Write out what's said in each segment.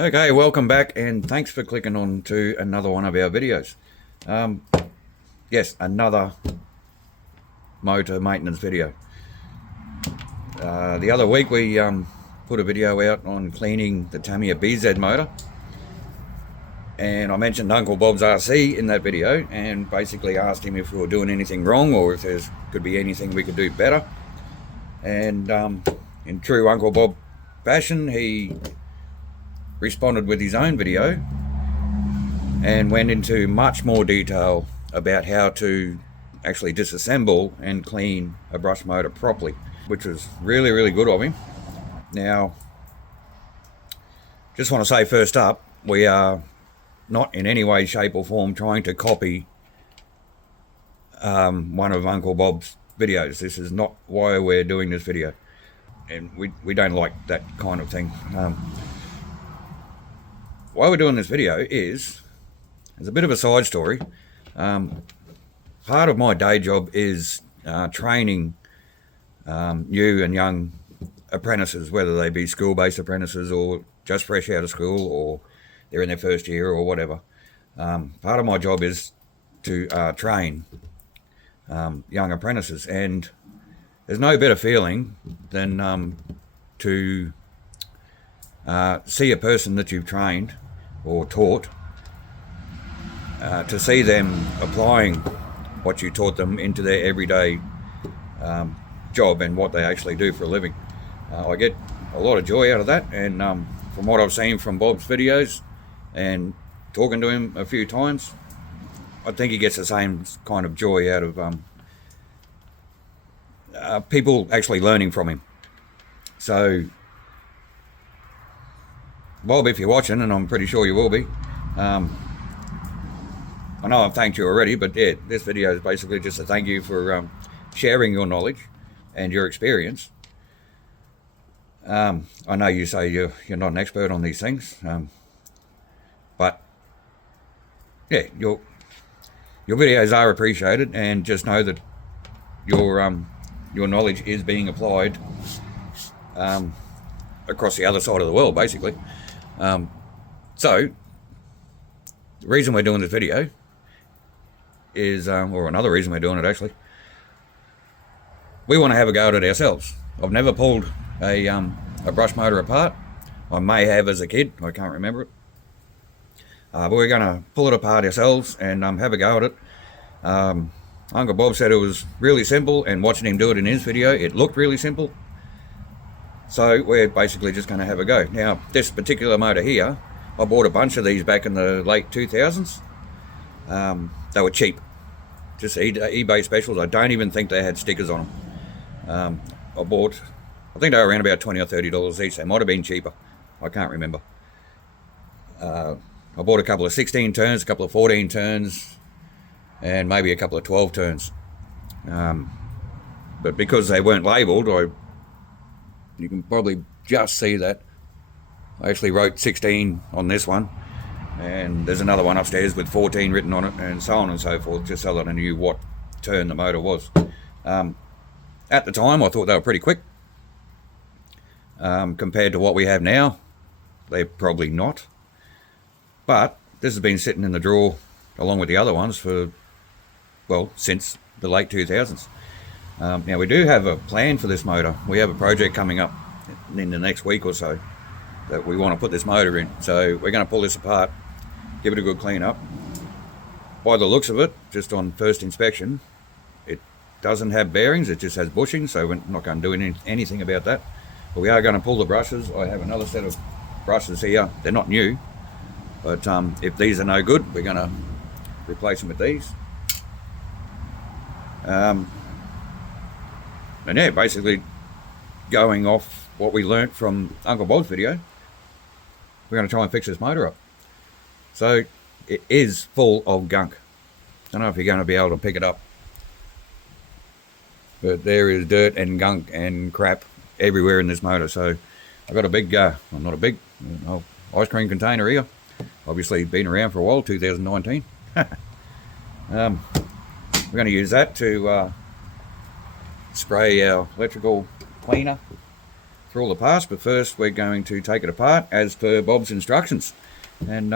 Okay, welcome back and thanks for clicking on to another one of our videos. Yes, another motor maintenance video. The other week we put a video out on cleaning the Tamiya BZ motor, and I mentioned Uncle Bob's RC in that video and basically asked him if we were doing anything wrong or if there could be anything we could do better. And in true Uncle Bob fashion, he responded with his own video and went into much more detail about how to actually disassemble and clean a brush motor properly, which was really good of him. Now, just want to say first up, we are not in any way, shape or form trying to copy one of Uncle Bob's videos. This is not why we're doing this video, and we don't like that kind of thing. Why we're doing this video is, as a bit of a side story, part of my day job is training new and young apprentices, whether they be school-based apprentices or just fresh out of school or they're in their first year or whatever. Part of my job is to train young apprentices, and there's no better feeling than to see a person that you've trained or taught, to see them applying what you taught them into their everyday job and what they actually do for a living. I get a lot of joy out of that, and from what I've seen from Bob's videos and talking to him a few times, I think he gets the same kind of joy out of people actually learning from him. So Bob, if you're watching, and I'm pretty sure you will be, I know I've thanked you already, but yeah, this video is basically just a thank you for sharing your knowledge and your experience. I know you say you're not an expert on these things, but yeah, your videos are appreciated, and just know that your knowledge is being applied across the other side of the world, basically. So the reason we're doing this video is, or another reason we're doing it actually, we want to have a go at it ourselves. I've never pulled a brush motor apart. I may have as a kid, I can't remember it. But we're going to pull it apart ourselves and have a go at it. Uncle Bob said it was really simple, and watching him do it in his video, it looked really simple. So we're basically just going to have a go. Now, this particular motor here, I bought a bunch of these back in the late 2000s. They were cheap, just eBay specials. I don't even think they had stickers on them. I think they were around about $20 or $30 each. They might have been cheaper, I can't remember. I bought a couple of 16 turns, a couple of 14 turns, and maybe a couple of 12 turns. But because they weren't labelled, you can probably just see that I actually wrote 16 on this one, and there's another one upstairs with 14 written on it, and so on and so forth, just so that I knew what turn the motor was. At the time, I thought they were pretty quick. Compared to what we have now, they're probably not. But this has been sitting in the drawer along with the other ones for, well, since the late 2000s. Now, we do have a plan for this motor. We have a project coming up in the next week or so that we want to put this motor in. So we're going to pull this apart, give it a good clean up. By the looks of it, just on first inspection, it doesn't have bearings, it just has bushing, so we're not going to do anything about that. But we are going to pull the brushes. I have another set of brushes here. They're not new, but if these are no good, we're going to replace them with these. And yeah, basically going off what we learnt from Uncle Bob's video, we're going to try and fix this motor up. So it is full of gunk. I don't know if you're going to be able to pick it up, but there is dirt and gunk and crap everywhere in this motor. So I've got a big, well, not a big, ice cream container here. Obviously been around for a while, 2019. We're going to use that to spray our electrical cleaner through all the parts, but first we're going to take it apart as per Bob's instructions. And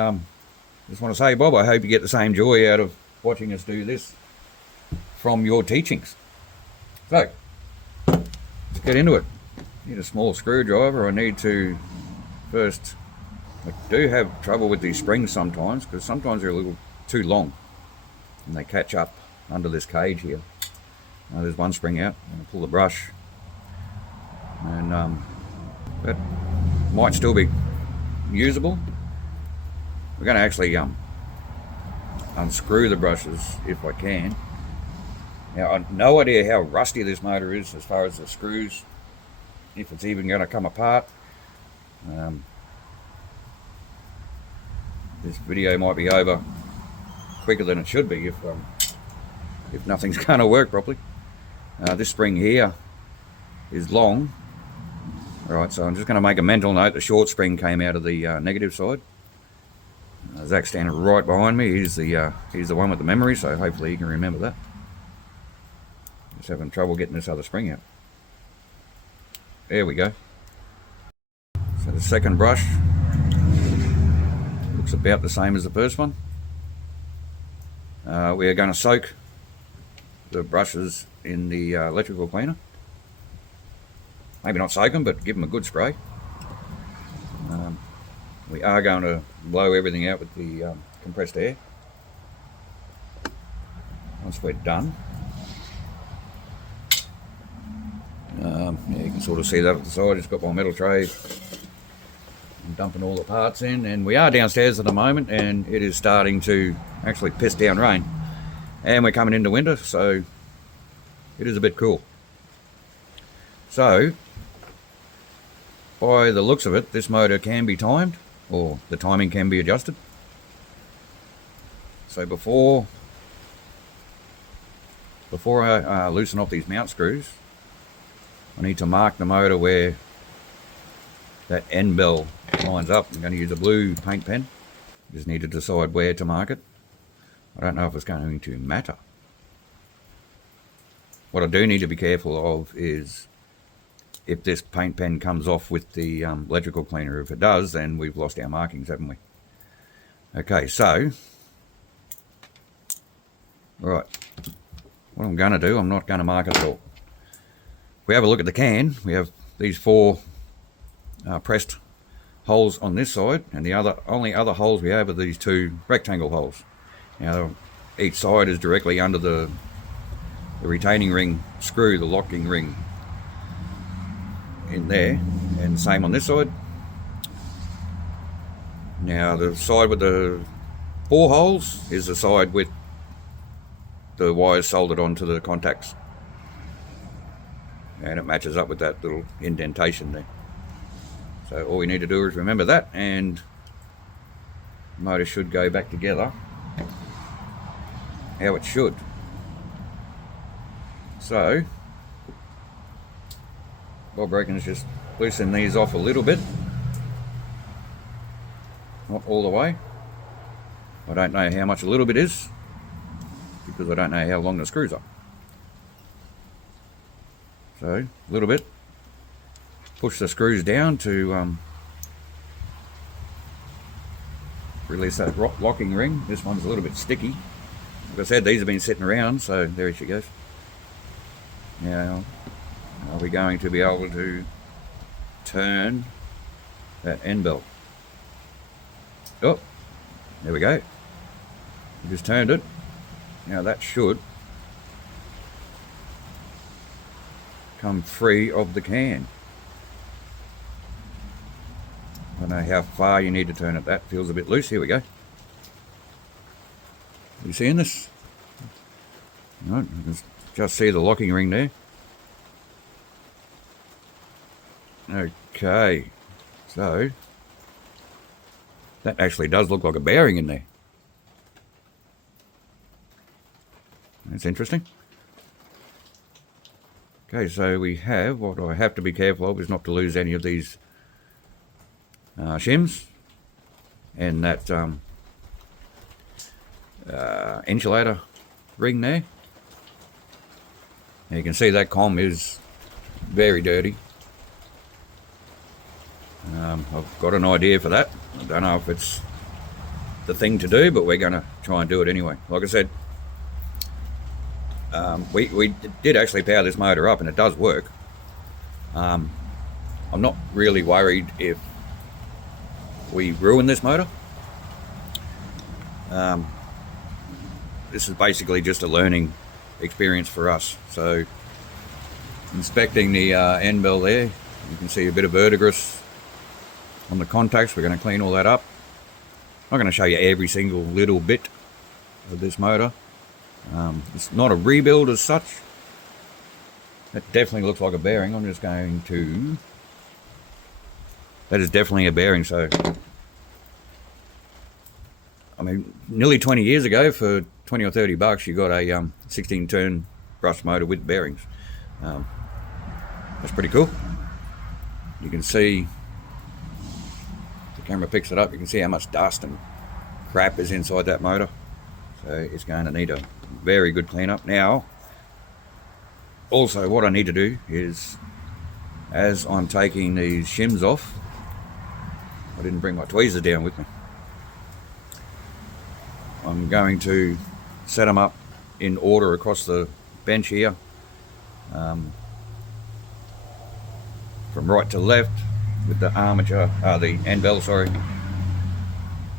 just want to say, Bob, I hope you get the same joy out of watching us do this from your teachings. So, let's get into it. Need a small screwdriver. I need to first, I do have trouble with these springs sometimes, because sometimes they're a little too long and they catch up under this cage here. There's one spring out. I'm going to pull the brush, and that might still be usable. We're going to actually unscrew the brushes if I can. Now, I've no idea how rusty this motor is as far as the screws, if it's even going to come apart. This video might be over quicker than it should be if nothing's going to work properly. This spring here is long. Alright, so I'm just going to make a mental note. The short spring came out of the negative side. Zach's standing right behind me. He's the one with the memory, so hopefully he can remember that. Just having trouble getting this other spring out. There we go. So the second brush looks about the same as the first one. We are going to soak the brushes in the electrical cleaner. Maybe not soak them, but give them a good spray. We are going to blow everything out with the compressed air once we're done. Yeah, you can sort of see that at the side. It's got my metal tray. I'm dumping all the parts in, and we are downstairs at the moment, and it is starting to actually piss down rain. And we're coming into winter, so it is a bit cool. So, by the looks of it, this motor can be timed, or the timing can be adjusted. So before I loosen off these mount screws, I need to mark the motor where that end bell lines up. I'm going to use a blue paint pen. Just need to decide where to mark it. I don't know if it's going to matter. What I do need to be careful of is if this paint pen comes off with the electrical cleaner. If it does, then we've lost our markings, haven't we? Okay, so, right, what I'm going to do, I'm not going to mark it at all. If we have a look at the can, we have these 4 pressed holes on this side, and the only other holes we have are these 2 rectangle holes. Now, each side is directly under the retaining ring screw, the locking ring in there, and same on this side. Now, the side with the 4 holes is the side with the wires soldered onto the contacts, and it matches up with that little indentation there. So all we need to do is remember that, and the motor should go back together how it should. So Bob reckons just loosen these off a little bit, not all the way. I don't know how much a little bit is, because I don't know how long the screws are. So a little bit. Push the screws down to release that locking ring. This one's a little bit sticky. Like I said, these have been sitting around, so there she goes. Now, are we going to be able to turn that end belt? Oh, there we go. We just turned it. Now that should come free of the can. I don't know how far you need to turn it. That feels a bit loose. Here we go. Are you seeing this? No, you can just see the locking ring there. Okay, so that actually does look like a bearing in there. That's interesting. Okay, so we have, what I have to be careful of is not to lose any of these shims and that insulator ring there. And you can see that comm is very dirty. I've got an idea for that. I don't know if it's the thing to do, but we're going to try and do it anyway. Like I said, we did actually power this motor up, and it does work. I'm not really worried if we ruin this motor. This is basically just a learning experience for us. So, inspecting the end bell there, you can see a bit of verdigris on the contacts. We're going to clean all that up. I'm not going to show you every single little bit of this motor. It's not a rebuild as such. It definitely looks like a bearing. I'm just going to... That is definitely a bearing. So, I mean, nearly 20 years ago, for 20 or 30 bucks, you got a 16 turn brush motor with bearings. That's pretty cool. You can see, the camera picks it up, you can see how much dust and crap is inside that motor. So it's going to need a very good cleanup. Now, also what I need to do is, as I'm taking these shims off, I didn't bring my tweezers down with me. I'm going to set them up in order across the bench here, from right to left, with the armature, the end bell, sorry,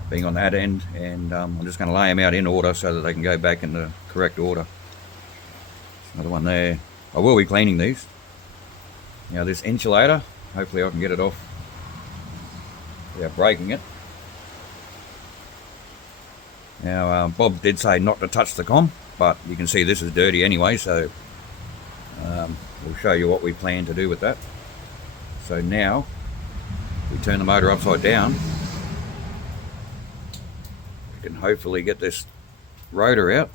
being on that end, and I'm just going to lay them out in order so that they can go back in the correct order. Another one there. I will be cleaning these. Now this insulator, hopefully I can get it off without breaking it. Now Bob did say not to touch the comm, but you can see this is dirty anyway, so we'll show you what we plan to do with that. So now we turn the motor upside down, we can hopefully get this rotor out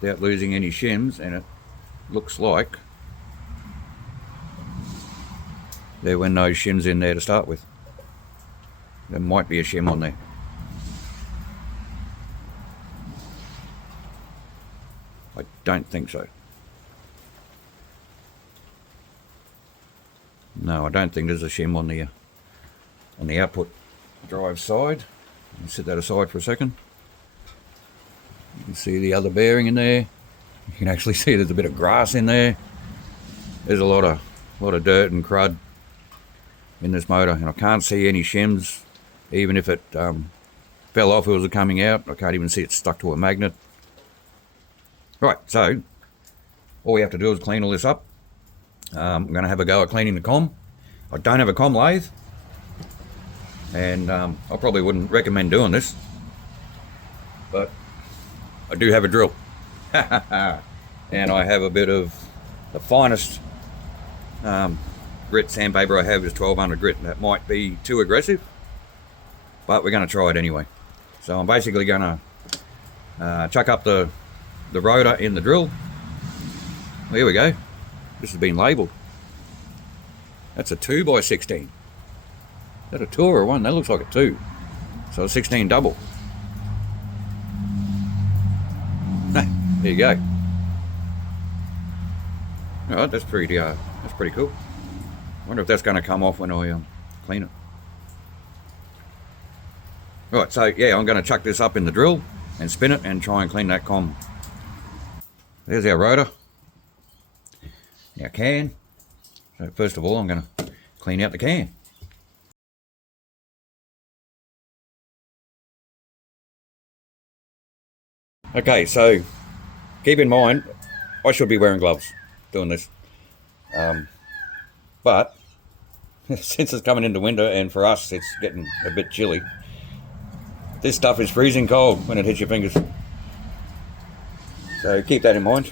without losing any shims, and it looks like there were no shims in there to start with. There might be a shim on there. I don't think so. No, I don't think there's a shim on the output drive side. Let me set that aside for a second. You can see the other bearing in there. You can actually see there's a bit of grass in there. There's a lot of dirt and crud in this motor, and I can't see any shims. Even if it fell off as it was coming out, I can't even see it stuck to a magnet. Right, so all we have to do is clean all this up. I'm going to have a go at cleaning the comm. I don't have a comm lathe, and I probably wouldn't recommend doing this, but I do have a drill. And I have a bit of the finest grit sandpaper I have is 1200 grit. That might be too aggressive, but we're going to try it anyway. So I'm basically going to chuck up the rotor in the drill. Well, here we go. This has been labelled. That's a 2x16. Is that a 2 or a 1? That looks like a 2. So a 16 double. There you go. Alright, that's pretty cool. I wonder if that's going to come off when I clean it. Right, so yeah, I'm going to chuck this up in the drill and spin it and try and clean that comm. There's our rotor. Our can. So first of all, I'm going to clean out the can. Okay, so keep in mind, I should be wearing gloves doing this. But since it's coming into winter, and for us it's getting a bit chilly, this stuff is freezing cold when it hits your fingers. So keep that in mind.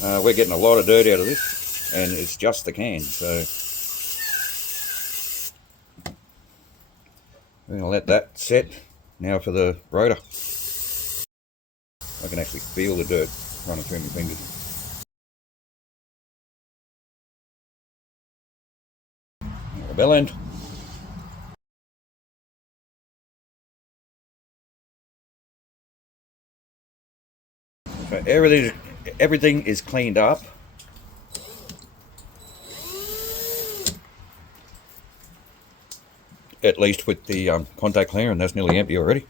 We're getting a lot of dirt out of this, and it's just the can. So we're going to let that set. Now for the rotor. I can actually feel the dirt running through my fingers. Now the bell end. So everything is cleaned up. at least with the contact cleaner, and that's nearly empty already.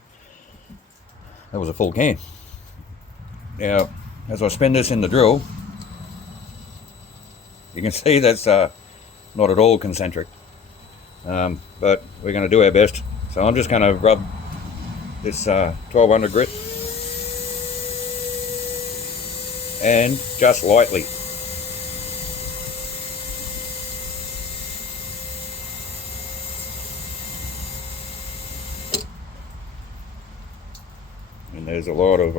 That was a full can. Now, as I spin this in the drill, you can see that's not at all concentric, but we're going to do our best. So I'm just going to rub this 1200 grit, and just lightly. And there's a lot of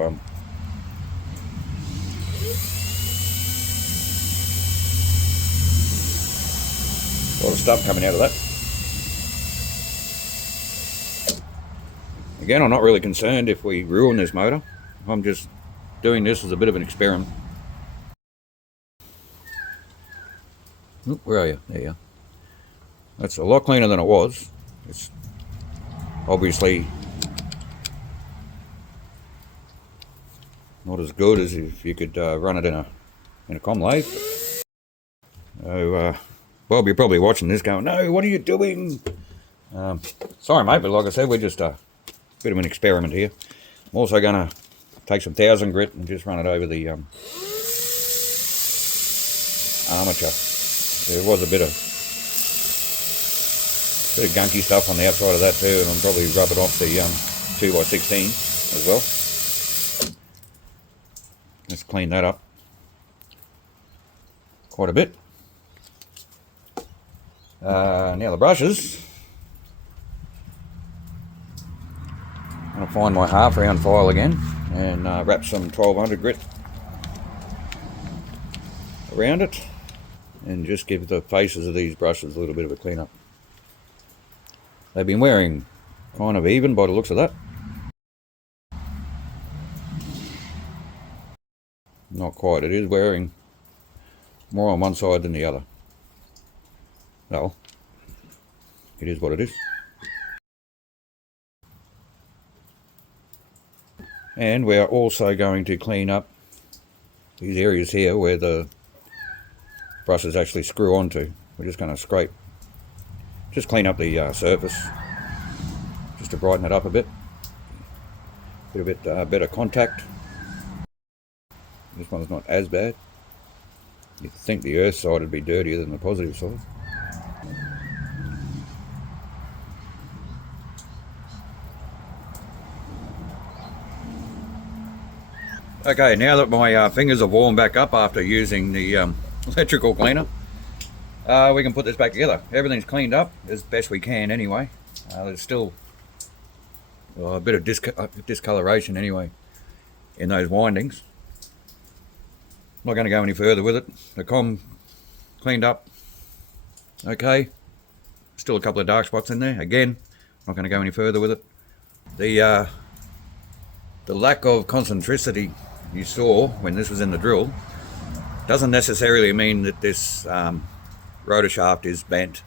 stuff coming out of that. Again, I'm not really concerned if we ruin this motor. I'm just doing this as a bit of an experiment. Oop, where are you? There you are. That's a lot cleaner than it was. It's obviously not as good as if you could run it in a comm lathe. So, Bob, you're probably watching this going, no, what are you doing? Sorry, mate, but like I said, we're just a bit of an experiment here. I'm also going to take some 1000 grit and just run it over the armature. There was a bit of gunky stuff on the outside of that too, and I'll probably rub it off the 2x16 as well. Let's clean that up quite a bit. Now the brushes. I'm going to find my half round file again and wrap some 1200 grit around it and just give the faces of these brushes a little bit of a clean up. They've been wearing kind of even by the looks of that. Not quite, it is wearing more on one side than the other. Well, it is what it is. And we are also going to clean up these areas here where the brushes actually screw onto. We're just going to scrape, just clean up the surface, just to brighten it up a bit. Get a bit better contact. This one's not as bad. You'd think the earth side would be dirtier than the positive side. Okay, now that my fingers are warmed back up after using the electrical cleaner, we can put this back together. Everything's cleaned up as best we can anyway. There's still a bit of discoloration anyway in those windings. Not going to go any further with it. The comm cleaned up okay. Still a couple of dark spots in there. Again, not going to go any further with it. The lack of concentricity you saw when this was in the drill doesn't necessarily mean that this rotor shaft is bent.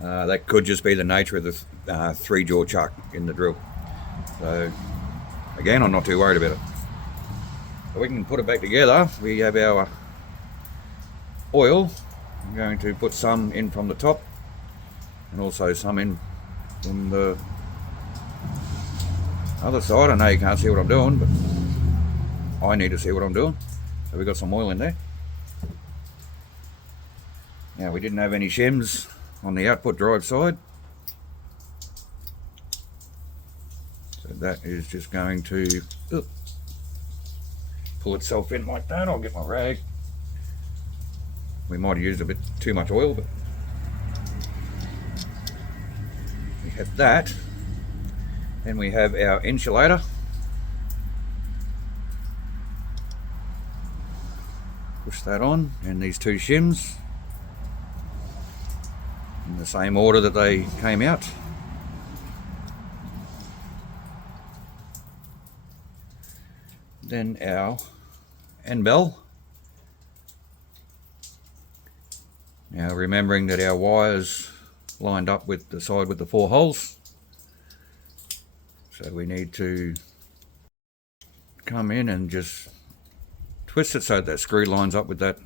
That could just be the nature of the 3-jaw chuck in the drill. So again, I'm not too worried about it. So we can put it back together. We have our oil. I'm going to put some in from the top and also some in from the other side. I know you can't see what I'm doing, but I need to see what I'm doing. So we've got some oil in there. Now, we didn't have any shims on the output drive side, so that is just going to pull itself in like that. I'll get my rag. We might have used a bit too much oil, but we have that. Then we have our insulator. Push that on, and these two shims in the same order that they came out. Then our end bell. Now, remembering that our wires lined up with the side with the 4 holes, so we need to come in and just twist it so that screw lines up with that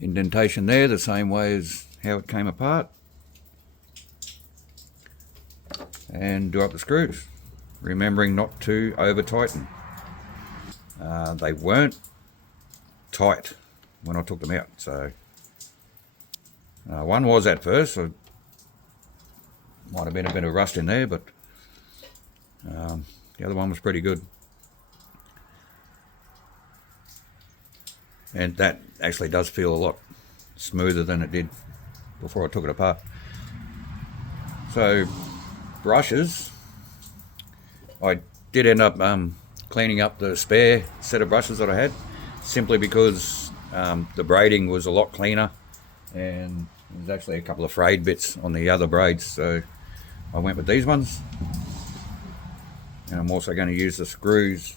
indentation there, the same way as how it came apart. and do up the screws, remembering not to over tighten. They weren't tight when I took them out, so one was at first, so might have been a bit of rust in there, but the other one was pretty good. And that actually does feel a lot smoother than it did before I took it apart. So brushes, I did end up cleaning up the spare set of brushes that I had, simply because the braiding was a lot cleaner, and there's actually a couple of frayed bits on the other braids, so I went with these ones. And I'm also going to use the screws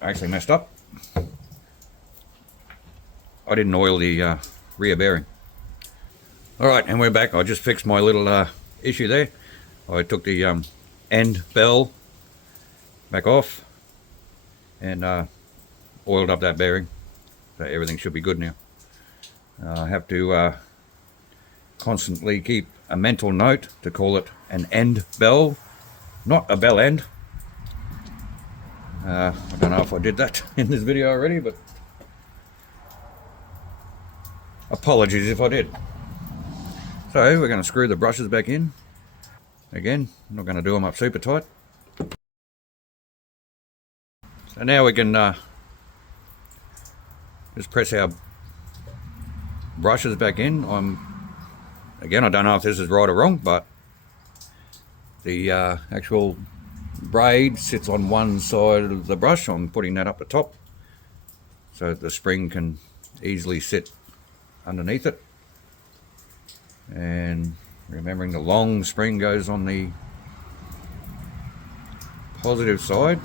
I actually messed up. I didn't oil the rear bearing. Alright, and we're back. I just fixed my little issue there. I took the end bell back off and oiled up that bearing. So everything should be good now. I have to constantly keep a mental note to call it an end bell, not a bell end. I don't know if I did that in this video already, but apologies if I did. So we're going to screw the brushes back in. Again, I'm not going to do them up super tight. So now we can just press our brushes back in. Again, I don't know if this is right or wrong, but the actual braid sits on one side of the brush. I'm putting that up the top so that the spring can easily sit underneath it. And remembering the long spring goes on the positive side.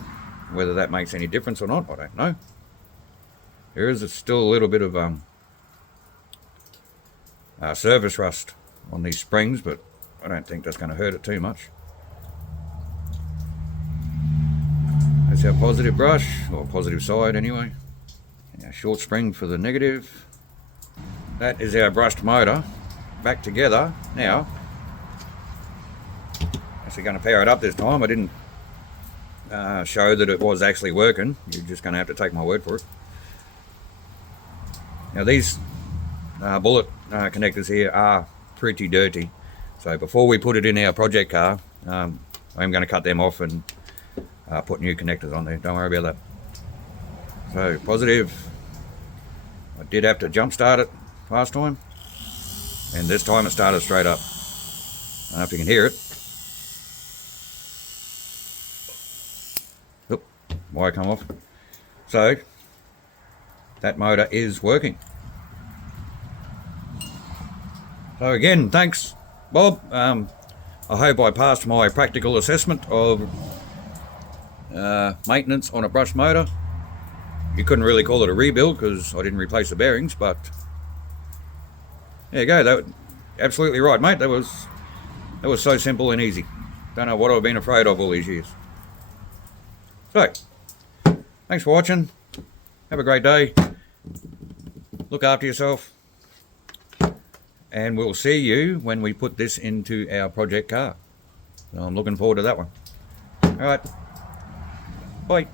Whether that makes any difference or not, I don't know. There is still a little bit of surface rust on these springs, but I don't think that's going to hurt it too much. That's our positive brush, or positive side anyway. Our short spring for the negative. That is our brushed motor back together now. Actually going to power it up this time. I didn't show that it was actually working. You're just going to have to take my word for it. Now these bullet connectors here are pretty dirty, so before we put it in our project car, I'm going to cut them off and put new connectors on there. Don't worry about that. So positive, I did have to jump start it last time, and this time it started straight up. I don't know if you can hear it. Oop, wire come off. So that motor is working. So again, thanks Bob. I hope I passed my practical assessment of maintenance on a brush motor. You couldn't really call it a rebuild because I didn't replace the bearings, but there you go. That absolutely right, mate. That was so simple and easy. Don't know what I've been afraid of all these years. So thanks for watching. Have a great day. Look after yourself, and we'll see you when we put this into our project car. So I'm looking forward to that one. All right. Bye.